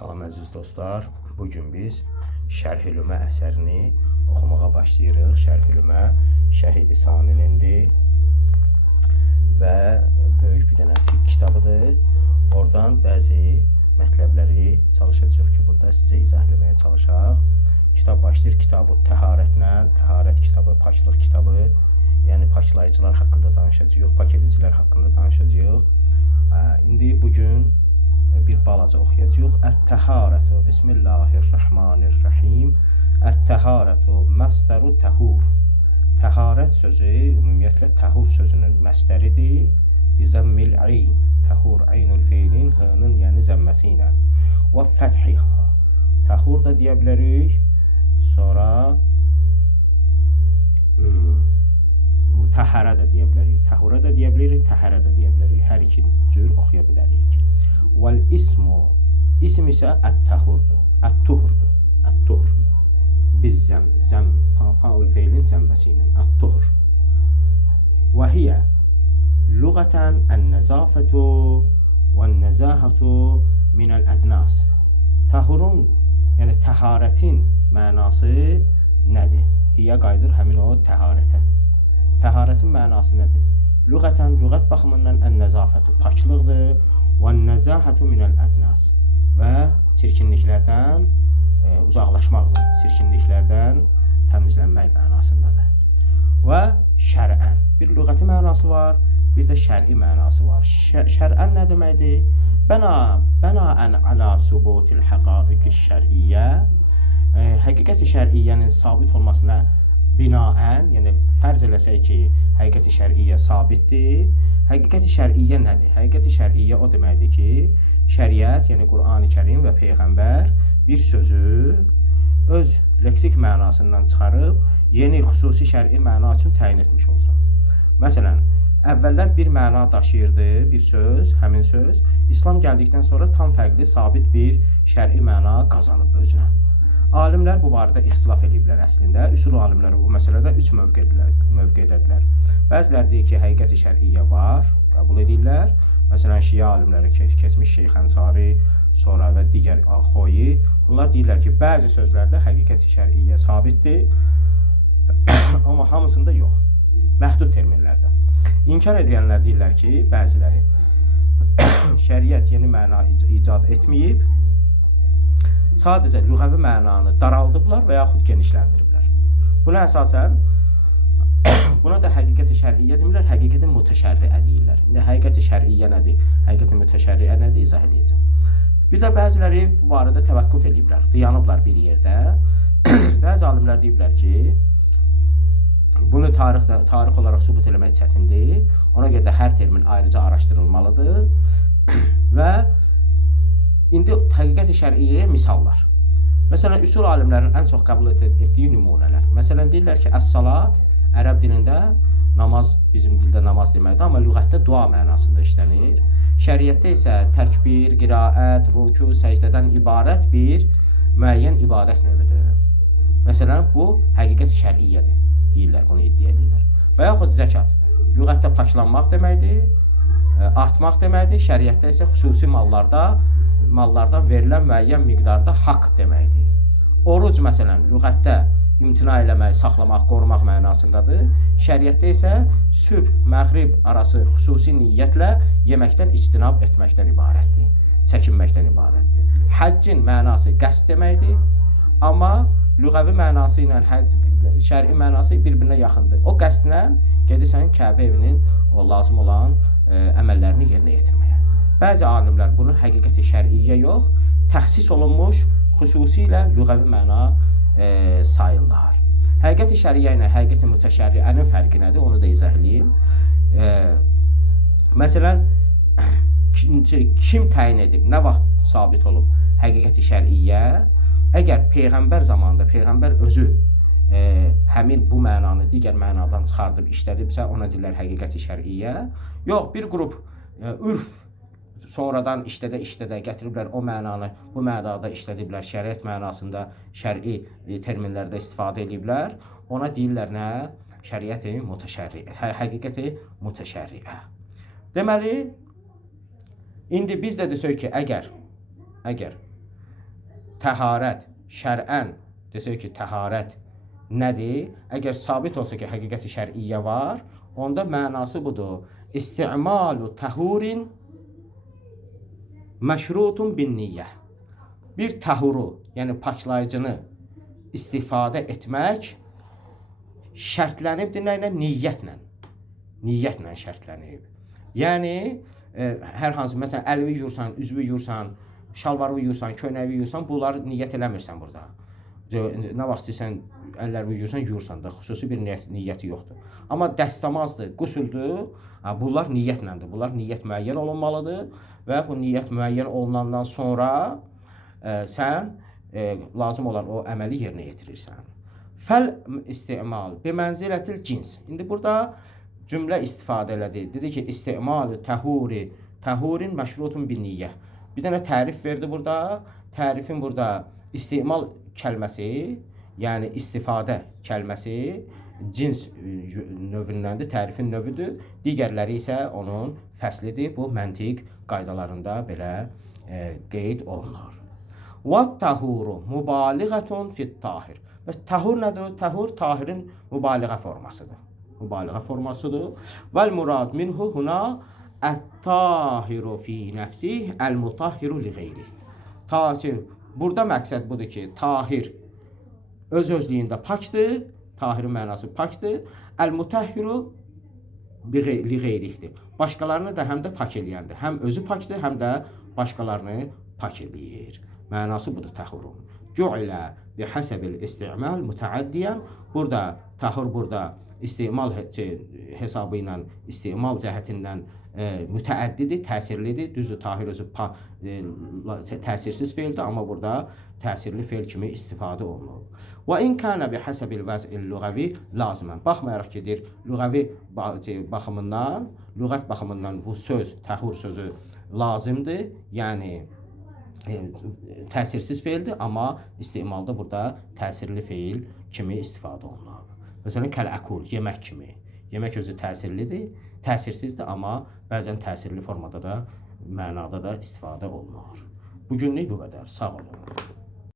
Salam əziz dostlar, bugün biz Şərh-i-Lümə əsərini oxumağa başlayırıq. Şərh-i-Lümə Şəhid-i Saninindir və böyük bir dənə fiqh kitabıdır. Oradan bəzi mətləbləri çalışacaq ki, burada sizə izah etməyə çalışaq. Kitab başlayır Kitab-ı Təharətlə, Təharət kitabı, paklıq kitabı, yəni paklayıcılar haqqında danışacağıq, pak edicilər haqqında danışacağıq. İndi bugün bir balaca oxuyacağıq. Ət-təharətu, Bismillahirrahmanirrahim. Ət-təharətu, məsdəru təhur. Təharət sözü ümumiyyətlə təhur sözünün məsdəridir. Bizəmmil ayn, təhur aynul feilin, hının yəni zəmməsi ilə. Və fəthihə, təhur da deyə bilərik. Sonra təhərə də deyə bilərik. Təhurə də deyə bilərik, təhərə də deyə bilərik. Hər iki cür oxuya bilərik. Vəl ismu, ism isə ət-təhurdur, ət-tuhurdur, ət-tuhur. Biz zəm, faul feilin zəmməsi ilə, ət-tuhur. Və hiyə, lüğətən ən-nəzafətu və-nəzahətu minəl-ədnas. Təhurun, yəni təharətin mənası nədir? Hiyə qayıdır həmin o təharətə. Təharətin mənası nədir? Lüğətən, lüğət baxımından ən-nəzafətu paklıqdır. وَالنَّزَاهَةُ مِنَ الْأَدْنَاسِ və çirkinliklərdən uzaqlaşmaqdır. Çirkinliklərdən təmizlənmək mənasındadır. Və şər'ən, bir lüğəti mənası var, bir də şər'i mənası var. Şər'ən nə deməkdir? Bənaən alə subutil həqaiqi şər'iyyə, həqiqət-i şər'iyyənin sabit olmasına binaən, yəni fərz eləsək ki, həqiqət-i şər'iyyə sabitdir. Həqiqət-i şər'iyyə nədir? Həqiqət-i şər'iyyə o deməkdir ki, şəriət, yəni Qur'an-ı Kərim və Peyğəmbər bir sözü öz leksik mənasından çıxarıb, yeni xüsusi şər'i məna üçün təyin etmiş olsun. Məsələn, əvvəllər bir məna daşıyırdı, bir söz, həmin söz, İslam gəldikdən sonra tam fərqli, sabit bir şər'i məna qazanıb özünə. Alimlər bu barədə ixtilaf ediblər əslində. Üsul alimləri bu məsələdə 3 mövqedədirlər. Bəziləri deyir ki, həqiqət-i şər'iyyə var, qəbul edirlər. Məsələn, Şiə alimləri keçmiş Şeyx Ənsari, sonra və digər Xoyi. Bunlar deyirlər ki, bəzi sözlərdə həqiqət-i şər'iyyə sabitdir, amma hamısında yox, məhdud terminlərdə. İnkar edilənlər deyirlər ki, bəziləri şəriət yeni məna icad etməyib, sadəcə lüğəvi mənanı daraldıblar və yaxud genişləndiriblər. Buna əsasən, buna da həqiqət-i şər'iyyə demirlər, həqiqət-i mütəşərriə deyirlər. İndi həqiqət-i şər'iyyə nədir, həqiqət-i mütəşərriə nədir, izah edəcəm. Bir də bəziləri bu barədə təvəqqüf ediblər, dayanıblar bir yerdə. Bəzi alimlər deyiblər ki, bunu tarix olaraq sübut eləmək çətindir. Ona görə də hər termin ayrıca araşdırılmalıdır. Və İndi həqiqət-i şər'iyyəyə misallar. Məsələn, üsul alimlərin ən çox qəbul etdiyi nümunələr. Məsələn, deyirlər ki, əs-salat ərəb dilində namaz, bizim dildə namaz deməkdir, amma lüğətdə dua mənasında işlənir. Şəriətdə isə təkbir, qiraət, ruku, səcdədən ibarət bir müəyyən ibadət növüdür. Məsələn, bu həqiqət-i şər'iyyədir, deyirlər, bunu iddia edirlər. Və yaxud zəkat, lüğətdə paklanmaq deməkdir, artmaq deməkdir, şəriətdə isə xüsusi mallardan verilən müəyyən miqdarda haqq deməkdir. Oruc, məsələn, lüğətdə imtina eləmək, saxlamaq, qorumaq mənasındadır. Şəriətdə isə sübh, məğrib arası xüsusi niyyətlə yeməkdən istinab etməkdən ibarətdir, çəkinməkdən ibarətdir. Həccin mənası qəsd deməkdir, amma lüğəvi mənası ilə şər'i mənası bir-birinə yaxındır. O qəsdlə gedirsən Kəbə evinin o lazım olan əməllərini yerinə yetirməyə. Bəzi alimlər bunu həqiqət-i şər'iyyə yox, təxsis olunmuş xüsusilə lüğəvi məna sayırlar. Həqiqət-i şər'iyyə ilə həqiqət-i mütəşərriənin fərqi nədir, onu da izah edeyim. Məsələn, kim təyin edib, nə vaxt sabit olub həqiqət-i şər'iyyə? Əgər Peyğəmbər zamanında Peyğəmbər özü həmin bu mənanı digər mənadan çıxardıb işlədibsə, ona deyirlər həqiqət-i şər'iyyə. Yox, bir qrup ürf sonradan işlədə gətiriblər o mənanı, bu mənada işlədiblər, şəriət mənasında şər'i terminlərdə istifadə ediblər. Ona deyirlər nə? Şəriət-i mütəşərriə, həqiqət-i mütəşərriə. Deməli, indi biz də desək ki, əgər təharət şər'ən desək ki, təharət nədir? Əgər sabit olsa ki, həqiqəti şər'iyyə var, onda mənası budur. İsti'malu təhurin məşrutun bin niyyə. Bir təhuru, yəni paklayıcını istifadə etmək şərtlənibdir nə ilə? Niyyətlə. Niyyətlə şərtlənib. Yəni, hər hansı, məsələn, əlvi yuyursan, üzvü yuyursan, şalvarı yuyursan, köynəyi yuyursan, bunları niyyət eləmirsən burada. Nə vaxt istəyirsən, əlləri yuyursan, yuyursan da, xüsusi bir niyyəti yoxdur. Amma dəstəmazdır, qusuldür, bunlar niyyətləndir. Bunlar niyyət müəyyən olunmalıdır və bu niyyət müəyyən olunandan sonra sən lazım olan o əməli yerinə yetirirsən. Fəl istimal bimənzilətil cins. İndi burada cümlə istifadə elədi. Dedi ki, istimalı təhurin məşrutun bin niyyə. Bir dənə tərif verdi burada. Tərifin burada istimal kəlməsi, yəni istifadə kəlməsi cins növündəndir, tərifin növüdür. Digərləri isə onun fəslidir. Bu məntiq qaydalarında belə qeyd olunur. وَالتَّهُورُ مُبَالِغَةٌ فِي الطَّاهِرِ. Bəs təhur nədir? Təhur tahirin mübaliğə formasıdır. Mübaliğə formasıdır. وَالْمُرَادْ مِنْهُ هُنَا الطَّاهِرُ فِي نَفْسِهِ الْمُطَهِّرُ لِغَيْرِهِ. Burada məqsəd budur ki, tahir öz-özlüyündə pakdır. Tahirin mənası pakdır. Əl-mutahhiru liğeyrihdir. Başqalarını da həm də pak eləyəndir. Həm özü pakdır, həm də başqalarını pak eləyir. Mənası budur təhurun. Cu'ilə bihəsəbil istimal mütəəddiyən. Burada təhur burada istimal hesabı ilə, istimal cəhətindən mütəəddidir, təsirlidir. Düzdür, tahir özü təsirsiz feildir, amma burada təsirli feil kimi istifadə olunur. Və in kana bihəsəbil vəz'il lüğəvi lazımən. Baxmayaraq ki, deyir, lüğəvi baxımından, lüğət baxımından bu söz, təhur sözü lazımdır. Yəni təsirsiz feildir, amma istimalda burada təsirli feil kimi istifadə olunur. Məsələn, kəl-əkul, yemək kimi. Yemək özü təsirlidir, təsirsizdir, amma bəzən təsirli formada da, mənada da istifadə olunur. Bugünlük bu qədər. Sağ olun.